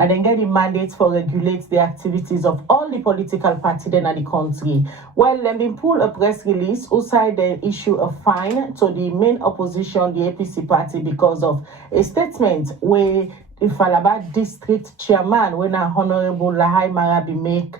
Now then get the mandate for regulate the activities of all the political parties in the country. Well, them been pull a press release outside the issue a fine to the main opposition, the APC party, because of a statement where the Falaba district chairman, when a Honorable Lahai Marah be make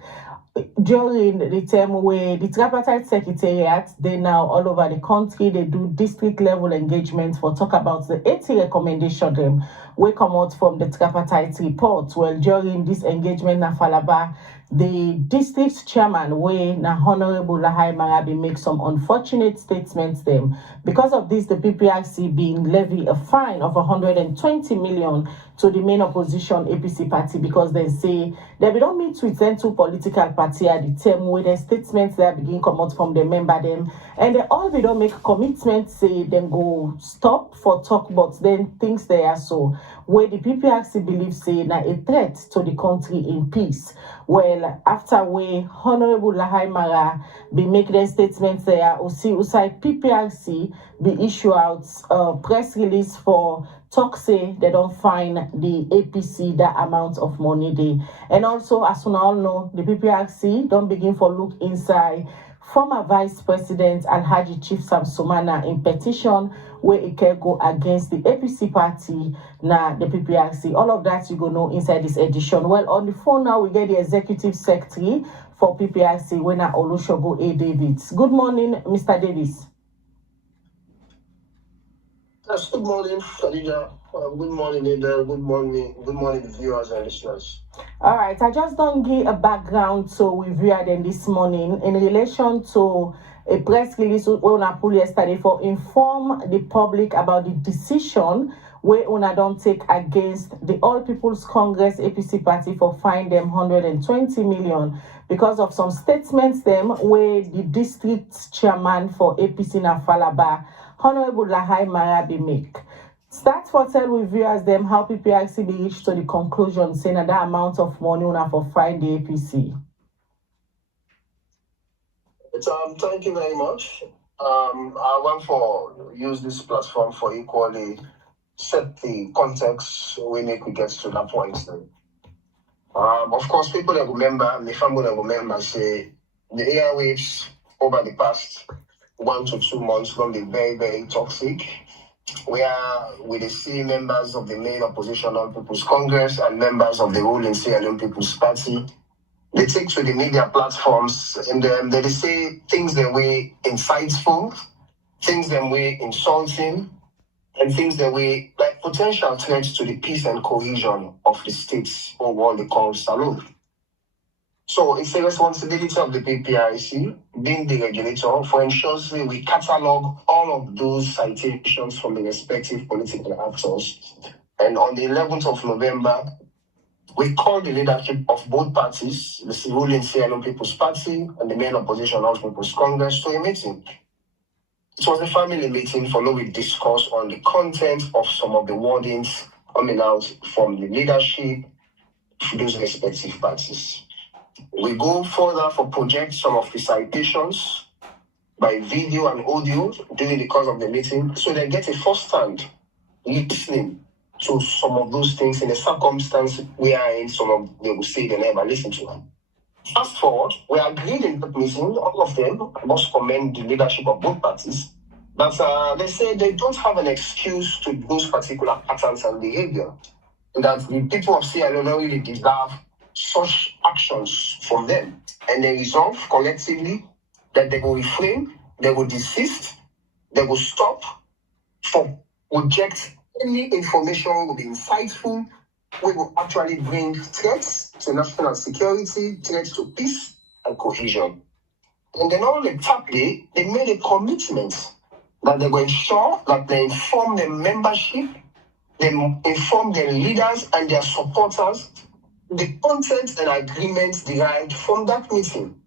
during the time where the tripartite secretariat, they now all over the country, they do district level engagement for talk about the 80 recommendation them we come out from the tripartite report. Well, during this engagement na Falaba, the district chairman where na Honorable Lahai Marah make some unfortunate statements them. Because of this, the PPRC being levy a fine of 120 million to the main opposition APC party, because they say they don't meet with them two political party at the time where the statements that begin come out from the member them, and they all we don't make commitments say them go stop for talk, but then things they are so where the PPRC believes say na a threat to the country in peace. Well, after we Honorable Lahai Marah be make their statements there, or see outside PPRC be issue out press release for talk say they don't find the APC that amount of money they. And also, as we all know, the PPRC don't begin for look inside former Vice President Alhaji Chief Sam Sumana in petition where it can go against the APC party, now the PPRC. All of that you go know inside this edition. Well, on the phone now we get the Executive Secretary for PPRC, Wena Olusogo A. Davids. Good morning, Mr. Davis. Yes, good morning, Khadija. Good morning, Ada. Good morning, viewers and listeners. All right, I just don't give a background so we viewed them this morning in relation to a press release we pulled yesterday for inform the public about the decision where una don't take against the All People's Congress APC party for fine them 120 million because of some statements them where the district chairman for APC na Falaba, Honorable Lahai Marah be make. Start for tell with viewers them how PPRC be reached to the conclusion saying that amount of money una for fine the APC. Thank you very much. I want to use this platform for equally set the context we make we get to that point. Of course, people that remember, the family that remember say the airwaves over the past 1 to 2 months going to be very, very toxic. Where we see members of the main opposition on People's Congress and members of the ruling Sierra People's Party, they take to the media platforms and they say things that were insightful, things that were insulting, and things that were like potential threats to the peace and cohesion of the states or what they call Salon. So it's a responsibility of the PPRC, being the regulator, for ensuring we catalog all of those citations from the respective political actors. And on the 11th of November, we called the leadership of both parties, the ruling Sierra People's Party and the main opposition All People's Congress, to a meeting. It was a family meeting for which we discussed on the content of some of the wordings coming out from the leadership of those respective parties. We go further for project some of the citations by video and audio during the course of the meeting, so they get a first-hand listening to some of those things in a circumstance wherein some of they will say they never listen to them. Fast forward, we agreed in that meeting, all of them, I must commend the leadership of both parties, that they say they don't have an excuse to those particular patterns and behavior, and that the people of Sierra don't really deserve such actions from them, and they resolve collectively that they will refrain, they will desist, they will stop from project any information will be insightful, we will actually bring threats to national security, threats to peace and cohesion. And then all the thirdly, they made a commitment that they will ensure that they inform their membership, they inform their leaders and their supporters the content and agreements derived from that meeting.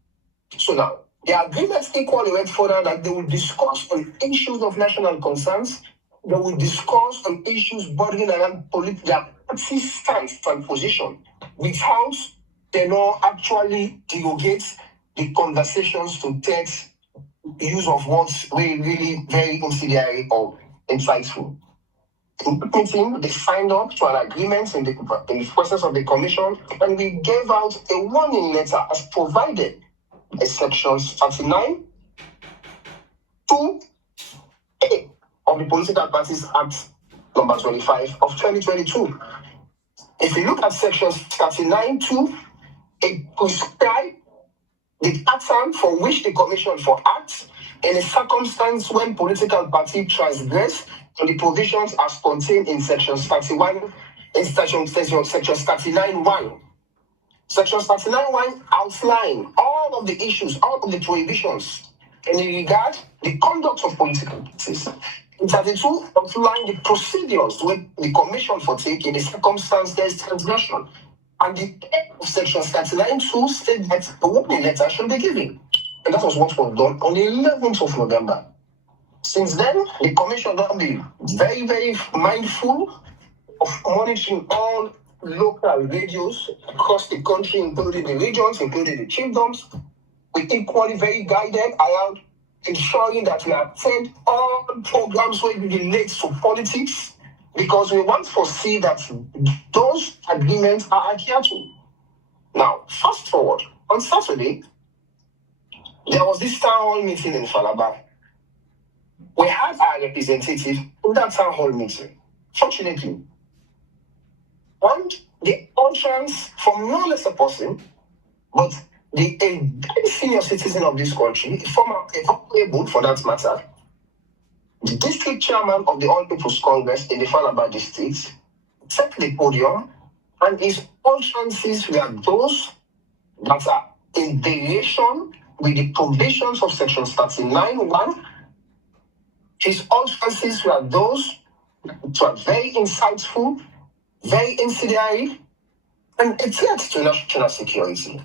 So now, the agreements equally went further that they will discuss on issues of national concerns, they will discuss on issues bordering around their party stance and position, without they not actually derogate the conversations to text use of words really very incendiary or insightful. In the meeting, they signed up to an agreement in the presence of the commission, and we gave out a warning letter as provided by sections 39 to A of the Political Parties Act number 25 of 2022. If you look at sections 39 to, it prescribes the pattern for which the commission for acts in a circumstance when political party transgress on the provisions as contained in sections 31, in sections 39.1. Section 39.1 outline all of the issues, all of the prohibitions in regard the conduct of political parties. In 32, outline the procedures with the commission for taking the circumstance there is transgression. And the end of section 39.2 states that a warning letter should be given. And that was what was done on the 11th of November. Since then, the commission has been very, very mindful of monitoring all local radios across the country, including the regions, including the chiefdoms. We equally very guided around ensuring that we attend all programs where we relate to politics, because we want to foresee that those agreements are adhered to. Now, fast forward, on Saturday, there was this town hall meeting in Falaba. We had our representative in that town hall meeting. Fortunately, and the utterance from no less a person, but a very senior citizen of this country, a former able for that matter, the district chairman of the All People's Congress in the Falaba district, took the podium, and his utterances were those that are in relation with the provisions of section 39.1. His utterances were those that were very insightful, very incendiary, and a threat to national security.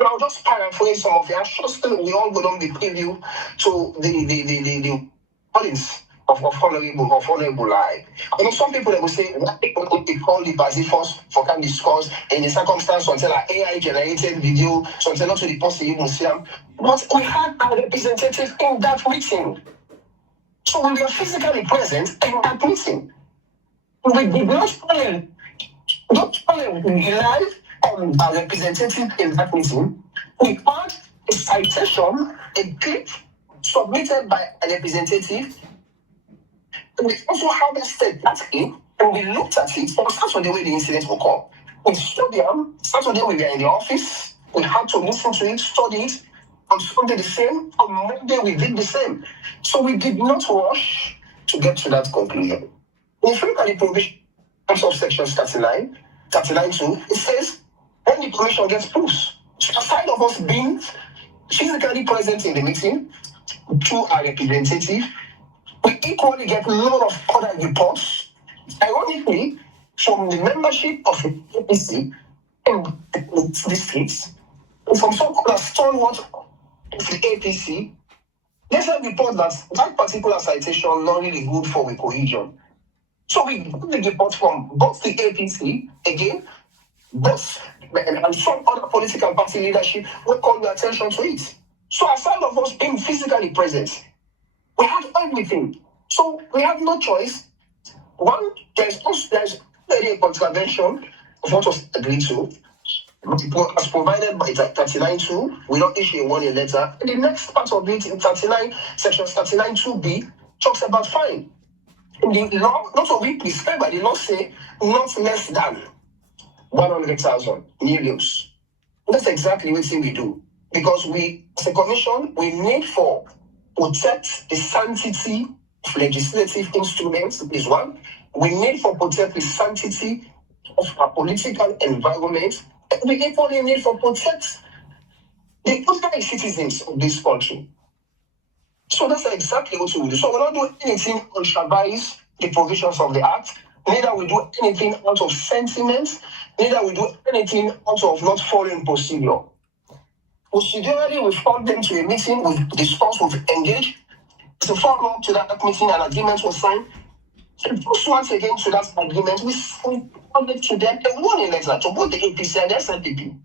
Now, just paraphrase some of it. I trust we all go down the preview to the audience of Honorable Lahai. You know, some people, they will say, why people they call the Basifos for can discuss in the circumstance until our AI generated video, so until not to the possible museum. But we had a representative in that meeting. So we were physically present in that meeting. We did not only live on our representative in that meeting, we had a citation, a clip submitted by a representative. And we also harvested that clip and we looked at it on Saturday when the incident will come. We studied them. Saturday we were in the office. We had to listen to it, study it. On Sunday the same. On Monday we did the same. So we did not rush to get to that conclusion. If you look at the provisions of section 39.2, it says when the commission gets proofs, aside of us being physically present in the meeting through our representative, we equally get a lot of other reports, ironically, from the membership of the APC in the districts, and from so-called stalwart of the APC. They said report that particular citation not really good for the cohesion. So we got the report from both the APC, again, both, and some other political party leadership will call the attention to it. So aside of us being physically present, we had everything. So we have no choice. One, there's already a contravention of what was agreed to. As provided by 39.2, we don't issue a warning letter. And the next part of it in section 39.2b talks about fine. In the law, not only prescribed by the law, say not less than 100,000 millions. That's exactly what we do. Because we, as a commission, we need for protect the sanctity of legislative instruments, is one. We need for protect the sanctity of our political environment. And we equally need for protect the ordinary citizens of this country. So that's exactly what we do. So we don't do anything contravies the provisions of the Act. Neither we do anything out of sentiment. Neither we do anything out of not following procedure. Procedurally, we called them to a meeting, we discussed, we've engaged. To follow up to that meeting, an agreement was signed. And once again to that agreement, we called to them a warning letter to both the APC and the SNPP.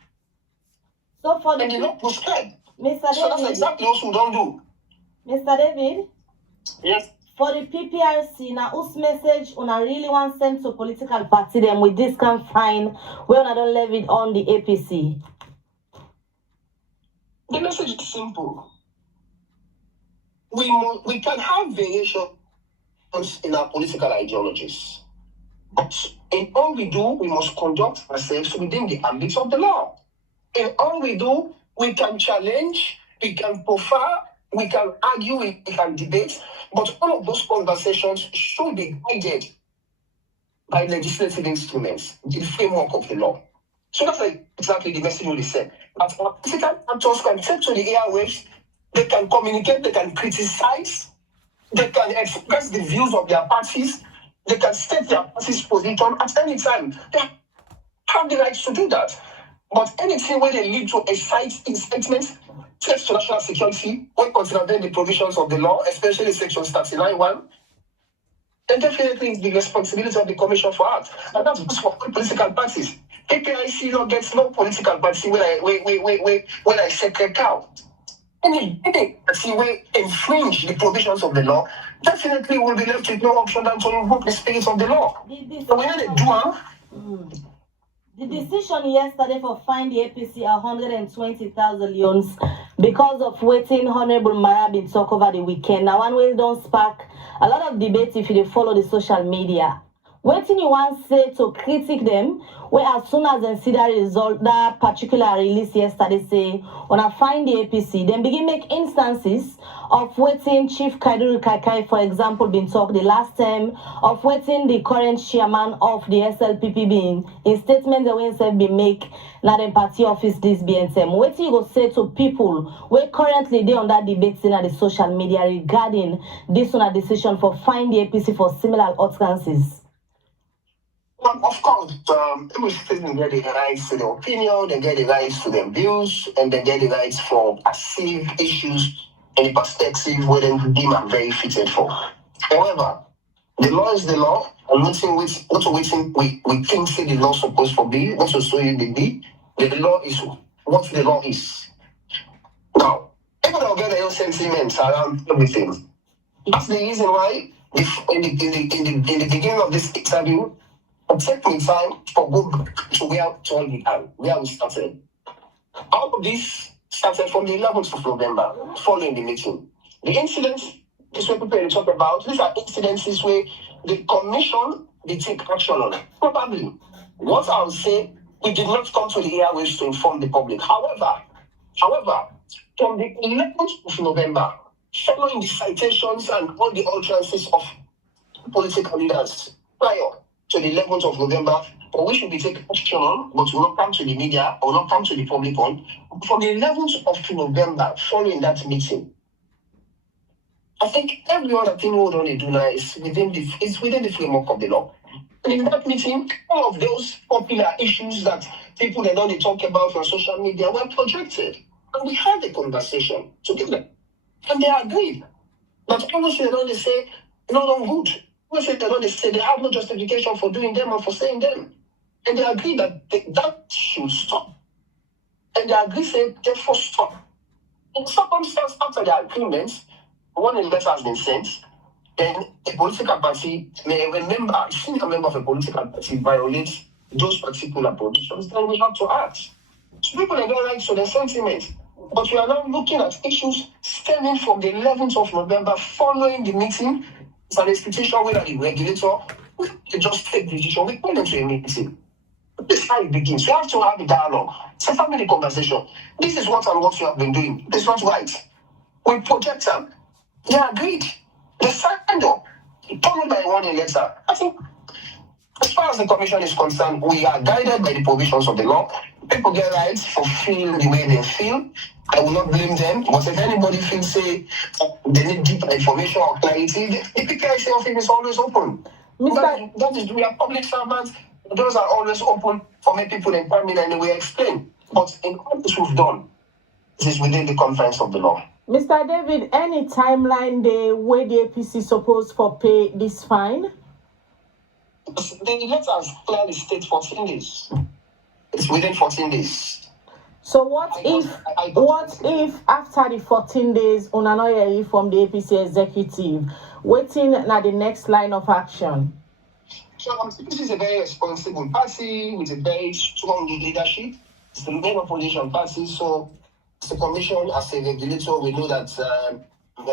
So for the and they don't prescribe. Mr. So that's David, exactly what we don't do. Mr. David, Yes. For the PPRC, now whose message una really want send to political party them with this can fine when I don't leave it on the APC? The message is simple. We can have variations in our political ideologies, but in all we do, we must conduct ourselves within the ambit of the law. In all we do, we can challenge, we can profile, we can argue, we can debate, but all of those conversations should be guided by legislative instruments, the framework of the law. So that's like exactly the message we said. That our political actors can take to the airwaves, they can communicate, they can criticize, they can express the views of their parties, they can state their party's position at any time. They have the right to do that. But anything where they lead to a incitement, threats to national security, when considering the provisions of the law, especially section 39(1), then definitely it's the responsibility of the Commission for Art. And that's for political parties. PPRC law gets no political party when I second count. Any party will infringe the provisions of the law, definitely will be left with no option than to invoke the spirit of the law. So when they do the decision yesterday for fine the APC 120,000 loans because of waiting Honorable Marah been talk over the weekend. Now one way don't spark a lot of debate if you follow the social media. Waiting you want say to critique them, where as soon as they see that result, that particular release yesterday say, when I find the APC, then begin make instances of waiting Chief Kaiduru Kaikai, for example, been talk the last time, of waiting the current chairman of the SLPP being in statement the way said be make not in party office this BNTM. Waiting you go say to people where currently they on that debate in the social media regarding this on a decision for find the APC for similar utterances. Of course, every citizen get the rights to their opinion, they get the rights to their views, and they get the rights for perceived issues in the perspective where they deem are very fitted for. However, the law is the law, and nothing we think say the law supposed to be, what to show you the be. The law is what the law is. Now, people don't get their own sentiments around everything. That's the reason why in the beginning of this interview, I'm taking time for go back to where we started. All of this started from the 11th of November, following the meeting. The incidents, this way people talk about, these are incidences where the commission they take action on. Probably. What I would say, we did not come to the airwaves to inform the public. However, from the 11th of November, following the citations and all the utterances of political leaders prior to the 11th of November, for which will be taken action on, but will not come to the media or not come to the public on. From the 11th of November, following that meeting, I think every other thing we would only do now is within the framework of the law. And in that meeting, all of those popular issues that people they don't talk about on social media were projected. And we had a conversation together. And they agreed. But almost they don't say, no, good. They say they have no justification for doing them or for saying them. And they agree that that should stop. And they agree say therefore stop. In circumstance after the agreement, one letter has been sent, then a political party may remember, a senior member of a political party violates those particular provisions, then we have to act. So people are not right to their sentiment. But we are now looking at issues stemming from the 11th of November following the meeting. It's an institution where the regulator they just take decision. We call them to a meeting. This is how it begins. We have to have a dialogue. It's a family conversation. This is what and what you have been doing. This is not right. We project them. They agreed. They signed up. Followed by a warning letter. I think as far as the commission is concerned, we are guided by the provisions of the law. People get rights for feeling the way they feel. I will not blame them, but if anybody feels say they need deeper information or clarity, the PPRC office is always open. That is, we are public servants. Those are always open for many people in Parliament and we explain. But in all this we've done, it is within the confines of the law. Mr. David, any timeline the way the APC supposed for pay this fine? The letters clearly state 14 days. It's within 14 days. So what if after the 14 days una no hear from the APC executive, waiting na the next line of action? So this is a very responsible party with a very strong leadership. It's the main opposition party, so as a commission, as a regulator, we know that they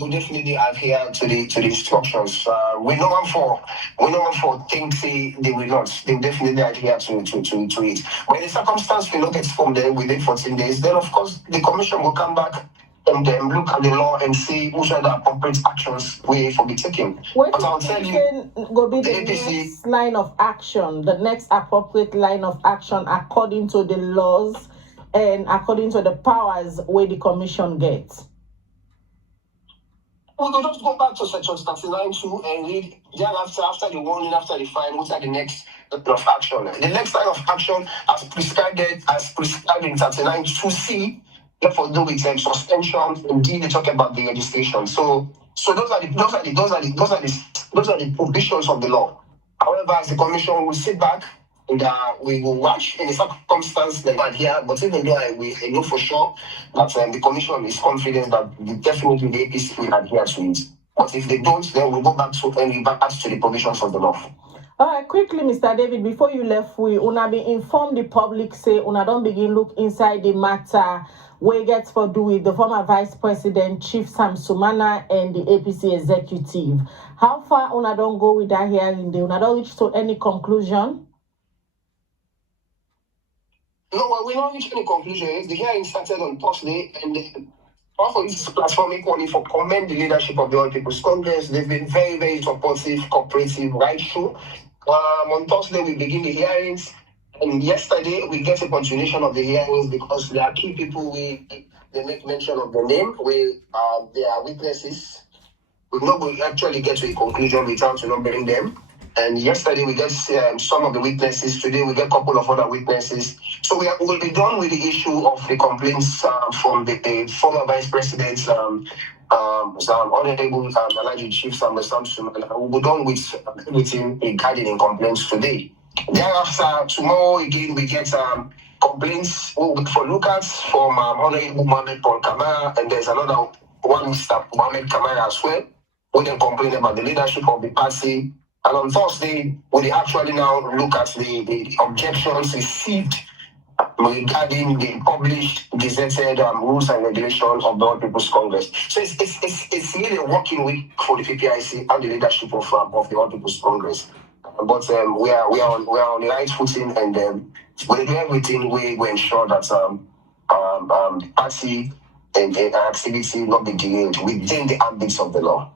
will definitely adhere to the instructions. We know one for things they will not. They will definitely adhere to it. When the circumstance will not get from them within 14 days, then of course the commission will come back and then look at the law and see which are the appropriate actions we for be taken. But I'll tell you, go be the APC, next line of action, the next appropriate line of action according to the laws and according to the powers where the commission gets. We will just go back to section 39.2 and read thereafter, after the warning, after the fine, what are the next line of action? The next line of action, as prescribed in 39.2c, therefore do with suspension. Indeed, they talk about the registration. So those are the provisions of the law. However, as the commission will sit back and we will watch in the circumstance they are here. But even though I know for sure that the commission is confident that definitely the APC will adhere to it. But if they don't, then we'll go back to the provisions of the law. All right, quickly, Mr. David, before you left, una be inform the public, say una don't begin look inside the matter where gets for do with the former Vice President, Chief Sam Sumana, and the APC executive. How far una don't go with that hearing? Una don't reach to any conclusion? No, well, we don't reach any conclusion. The hearing started on Thursday, and also this platform equally for commend the leadership of the All People's Congress. They've been very, very supportive, cooperative, right through. On Thursday, we begin the hearings, and yesterday we get a continuation of the hearings because there are key people they make mention of the name. They are witnesses. We not going to actually get to a conclusion without remembering them. And yesterday we get some of the witnesses. Today we get a couple of other witnesses. So we will be done with the issue of the complaints from the former Vice President, Honorable Alhaji Chief Sam Sumana. We'll be done with him regarding in complaints today. Thereafter, tomorrow again we get complaints for lookouts from Honorable Mohammed Paul Kamara, and there's another one, Mr. Mohammed Kamara as well, who then complain about the leadership of the party. And on Thursday, we actually now look at the objections received regarding the published gazetted rules and regulations of the All People's Congress. So it's really a working week for the PPRC and the leadership of the All People's Congress. But we are on the right footing, and we do everything we ensure that the party and activity not be delayed within the ambits of the law.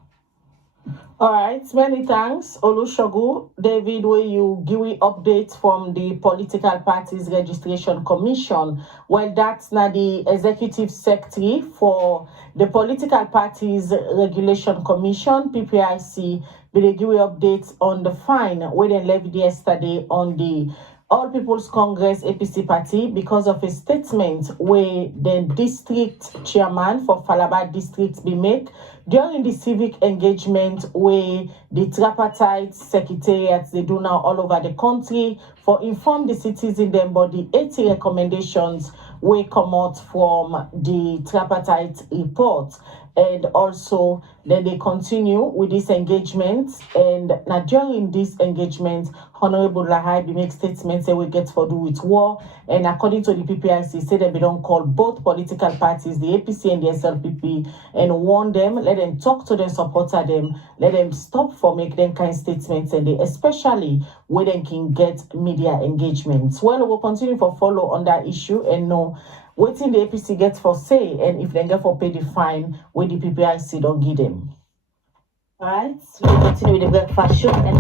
All right, many thanks, Olusegun. David, where you give me updates from the Political Parties Registration Commission. Well, that's now the Executive Secretary for the Political Parties Regulation Commission, PPRC, but they give me updates on the fine where they levied yesterday on the All People's Congress APC party because of a statement where the district chairman for Falaba district be made during the civic engagement where the tripartite secretariats they do now all over the country for inform the citizens them about the 80 recommendations will come out from the tripartite report. And also, then they continue with this engagement. And now during this engagement, Honorable Lahai make statements that we get for do with war. And according to the PPRC, say that we don't call both political parties, the APC and the SLPP, and warn them, let them talk to them, support them, let them stop for make them kind of statements, and they especially where they can get media engagements. Well, we'll continue for follow on that issue and know waiting the APC gets for say, and if they get for pay the fine, where the PPRC don't give them. All right, we'll continue with the breakfast show. And